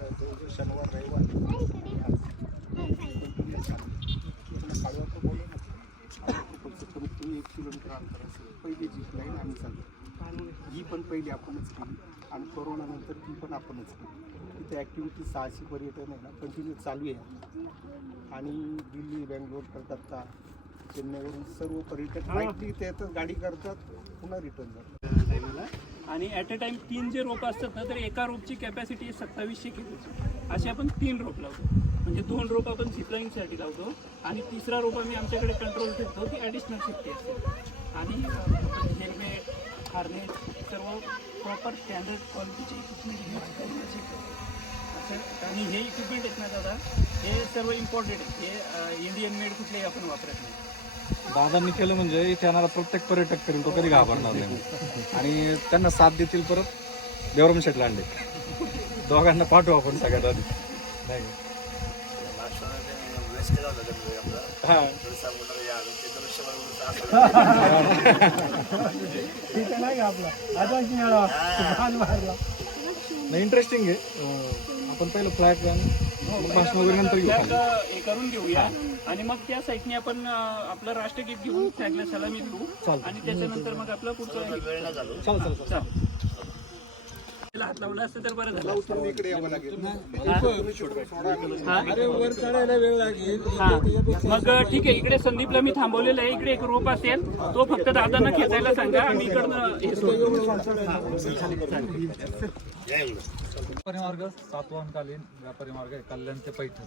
आता शनिवार रविवार चालू तुम्हाला काळवाचं बोलू ना कमीत कमी एक किलोमीटर अंतर असेल पहिली जीप लाईन आम्ही चालू ही पण पहिली आपणच केली आणि कोरोनानंतर ती पण आपणच केली तिथे ॲक्टिव्हिटी साहसी पर्यटन आहे ना कंटिन्यू चालू आहे आणि दिल्ली बँगलोर कलकत्ता चेन्नईवरून सर्व पर्यटक डायरेक्टली इथे येतात गाडी करतात पुन्हा रिटर्न जातात आणि ॲट अ टाइम तीन जे रोपं असतात ना तर एका रोपची कॅपॅसिटी सत्तावीसशे किलोची असे आपण तीन रोप लावतो. म्हणजे दोन रोप आपण झिपलाईनसाठी लावतो आणि तिसरा रोप आम्ही आमच्याकडे कंट्रोल ठेवतो की ॲडिशनल सेफ्टी असते. आणि हेल्मेट हार्नेस सर्व प्रॉपर स्टँडर्ड क्वालिटीचे इक्विपमेंट यूज करून असं आणि हे इक्विपमेंट आहेत ना दादा हे सर्व इम्पॉर्टेड आहेत. हे इंडियन मेड कुठलेही आपण वापरत नाही. दादांनी केलं म्हणजे इथे येणारा प्रत्येक पर्यटक करेल तो कधी घाबरणार नाही. आणि त्यांना साथ देतील परत देवरम शेटला अंडे दोघांना पाठवू आपण सगळ्यात आधी. नाही? हा. इंटरेस्टिंग आहे अं, आपण पहिलं फ्लॅट मग भाषण वगैरे नंतर घेऊ. फ्लॅग खाली. हे करून घेऊया. आणि मग त्या साईडने आपण अं, आपलं राष्ट्रगीत घेऊन फ्लॅगला सलामी देऊ. आणि त्याच्यानंतर मग आपलं पुढचं हे- चालेल. चालेल. हात लावला असतं तर बरं झालं इकडे यावं लागेल. हा. मग ठीक आहे इकडे संदीपला मी थांबवलेलं आहे. इकडे एक रोप असेल तो फक्त दादांना खेचायला सांगा. आम्ही इकडनं हे. व्यापारी मार्ग सातवाहनकालीन व्यापारी मार्ग आहे कल्याण ते पैठण.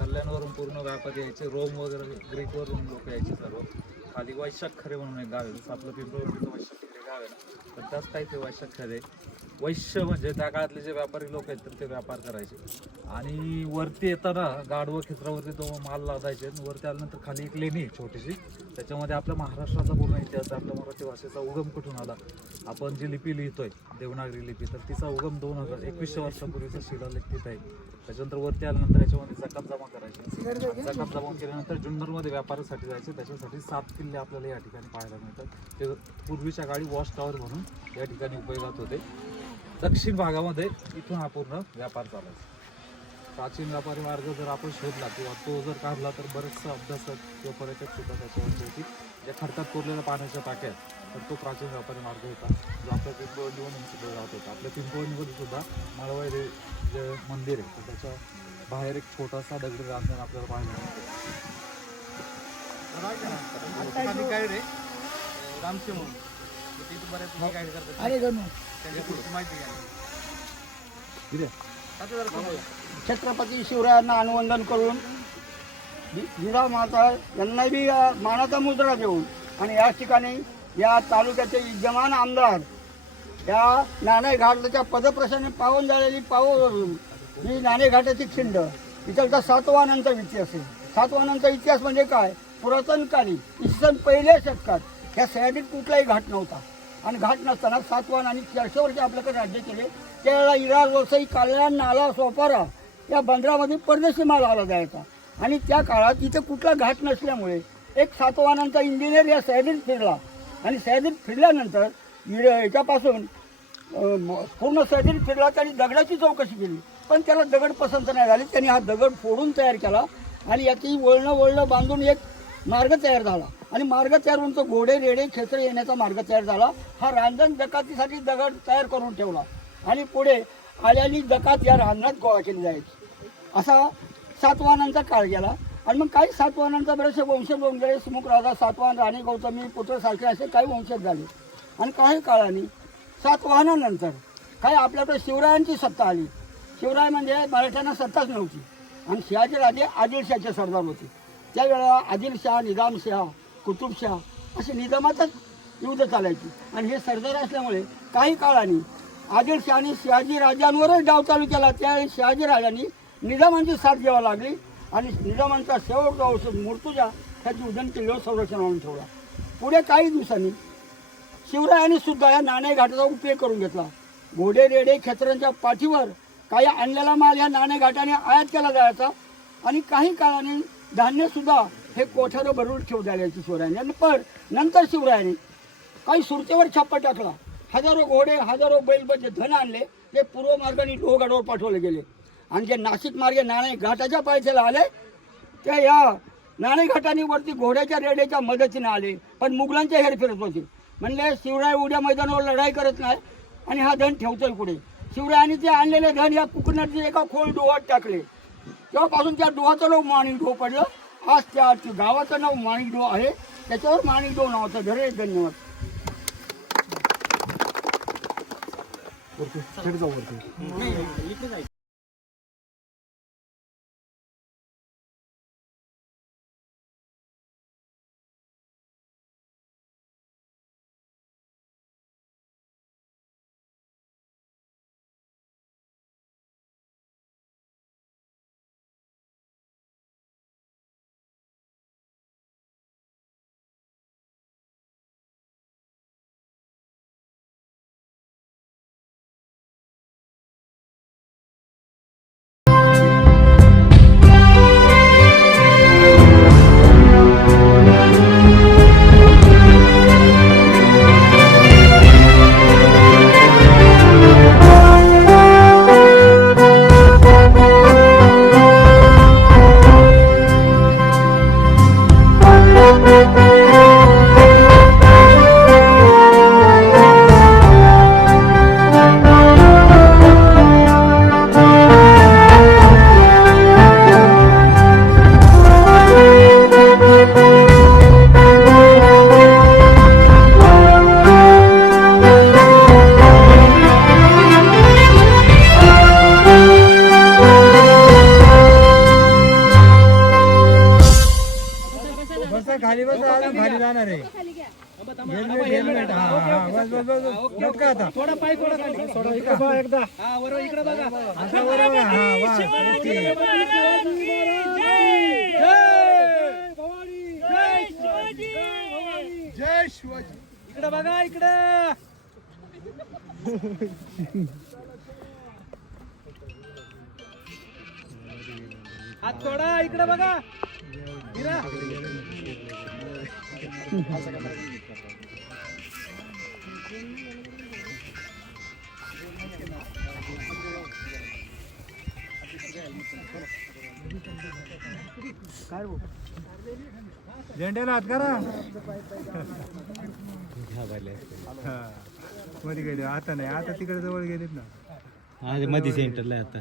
कल्याणवरून पूर्ण व्यापारी यायचे रोम वगैरे ग्रीकवरून लोक यायचे सर्व. खाली वैशाख खरे म्हणून एक गाव आहे. आपलं पिंपळवंडीचं वैशाख खरे गाव आहे ना. तर त्याच काही ते वैशाख खरे. वैश्य म्हणजे त्या काळातले जे व्यापारी लोक आहेत तर ते व्यापार करायचे. आणि वरती येताना गाडवं खेचरावरती तो माल लादायचे. आणि वरती आल्यानंतर खाली एक लेणी आहे छोटीशी. त्याच्यामध्ये आपल्या महाराष्ट्राचा पूर्ण इतिहास आहे, आपल्या मराठी भाषेचा उगम कुठून आला? आपण जी लिपी लिहितोय देवनागरी लिपी तर तिचा उगम दोन हजार एकवीसशे वर्षापूर्वीचा शिलालेख तिथं आहे. त्याच्यानंतर वरती आल्यानंतर याच्यामध्ये जकात जमा करायची. जकात जमा केल्यानंतर जुन्नरमध्ये व्यापारासाठी जायचे. त्याच्यासाठी सात किल्ले आपल्याला या ठिकाणी पाहायला मिळतात. ते पूर्वीच्या काळी वॉच टॉवर म्हणून या ठिकाणी उपयोगात होते. दक्षिण भागामध्ये इथून हा पूर्ण व्यापार चालायचा प्राचीन व्यापारी मार्ग जर आपण शोधला किंवा तो जर काढला तर बरेचसा अभ्यासक किंवा पर्यटक सुद्धा त्याच्यावर होती ज्या खडकात कोरलेल्या पाण्याच्या टाक्या तर तो प्राचीन व्यापारी मार्ग होता. जो आपल्या पिंपळवंडी सुद्धा जात होता. आपल्या पिंपळवंडीमध्ये सुद्धा माळवाई जे मंदिर आहे तर त्याच्या बाहेर एक छोटासा दगडी रांजण आपल्याला पाहायला मिळतो. छत्रपती शिवरायांना अनुवंदन करून जिजामाता यांना बी मानाचा मुद्रा देऊन आणि या ठिकाणी या तालुक्याचे विद्यमान आमदार या नाणे घाटाच्या पदप्रशाने पावून झालेली पाव ही नाणे घाटाची खिंड इथलचा सातवाहनांचा इतिहास आहे. सातवाहनांचा इतिहास म्हणजे काय? पुरातन काली इसवी सन पहिल्या शतकात ह्या सह्याद्रीत कुठलाही घाट नव्हता. आणि घाट नसताना सातवाहन आणि चारशे वर्ष आपल्याकडे राज्य केले. त्यावेळेला इराज वसई कल्याण नाला सोपारा या बंदरामध्ये परदेशी माल आला जायचा. आणि त्या काळात इथे कुठला घाट नसल्यामुळे एक सातवानांचा इंजिनियर या सह्याद्रीत फिरला. आणि सह्याद्रीत फिरल्यानंतर इर- याच्यापासून पूर्ण सह्याद्रीत फिरला त्यांनी दगडाची चौकशी केली. पण त्याला दगड पसंत नाही झाली. त्यांनी हा दगड फोडून तयार केला. आणि याची वळणं वळणं बांधून एक मार्ग तयार झाला. आणि मार्ग तयार होऊन तो घोडे रेडे खेचरे येण्याचा मार्ग तयार झाला. हा रांजण जकातीसाठी दगड तयार करून ठेवला. आणि पुढे आल्याली जकात या रांजणात गोळा केली जायची. असा सातवाहनांचा काळ गेला. आणि मग काही सातवाहनांचा बरेचसे वंशज होऊन गेले सुमुख राजा सातवाहन राणी गौतमी पुत्रसारखे असे काही वंशज झाले. आणि काही काळाने सातवाहनानंतर काही आपल्याकडे शिवरायांची सत्ता आली. शिवराय म्हणजे मराठ्यांना सत्ताच नव्हती. आणि शिवाजी राजे आदिलशाहचे सरदार होते. त्यावेळेला आदिलशाह निजामशाह कुतुबशाह असे निजामातच युद्ध चालायची. आणि हे सरदार असल्यामुळे काही काळाने आदिलशहाने शहाजी राजांवरच डाव चालू केला. त्यावेळी शहाजी राजांनी निजामांची साथ घ्यावी लागली आणि निजामांचा शेवटचा औषध मूर्तुजा त्याची उदन किल्ल्यावर संरक्षण आणून ठेवला. पुढे काही दिवसांनी शिवरायांनी सुद्धा या नाणे घाटाचा उपयोग करून घेतला. घोडे रेडे खेचरांच्या पाठीवर काही आणलेला माल या नाणे घाटाने आयात केला जायचा. आणि काही काळाने धान्य सुद्धा हे कोठारं भरून ठेव द्यायचे शिवरायांनी पण नंतर शिवरायांनी काही सुरतेवर छापा टाकला. हजारो घोडे हजारो बैलबचे धन आणले. ते पूर्व मार्गाने लोहगडावर पाठवले गेले. आणि जे नाशिक मार्गे नाणे घाटाच्या पायथ्याला आले ते या नाणेघाटाने वरती घोड्याच्या रेड्याच्या मदतीने आले. पण मुघलांच्या हेरफेरत होते म्हणले शिवराय उड्या मैदानावर लढाई करत नाही आणि हा धन ठेवतोय पुढे. शिवरायांनी ते आणलेले धन या कुकणाचे एका खोल डोहात टाकले. तेव्हापासून त्या डोहाचं नाव माणिक डोह पडलं. आज त्या गावाचं नाव माणिक डोह आहे. त्याच्यावर माणिक डोह नावाचं घर आहे. धन्यवाद. का आता. थोडा पाय थोडा खाली. सोडा इकडे. बघा एकदा. हा बरोबर इकडे बघा. आता हा जय शिवाजी. इकडे बघा इकडे. हात सोडा इकडे बघा. हिरा. झेंड्याला हात करा. मध्ये गेले. आता नाही. आता तिकडे जवळ गेलेत ना. मध्ये सेंटरला आता.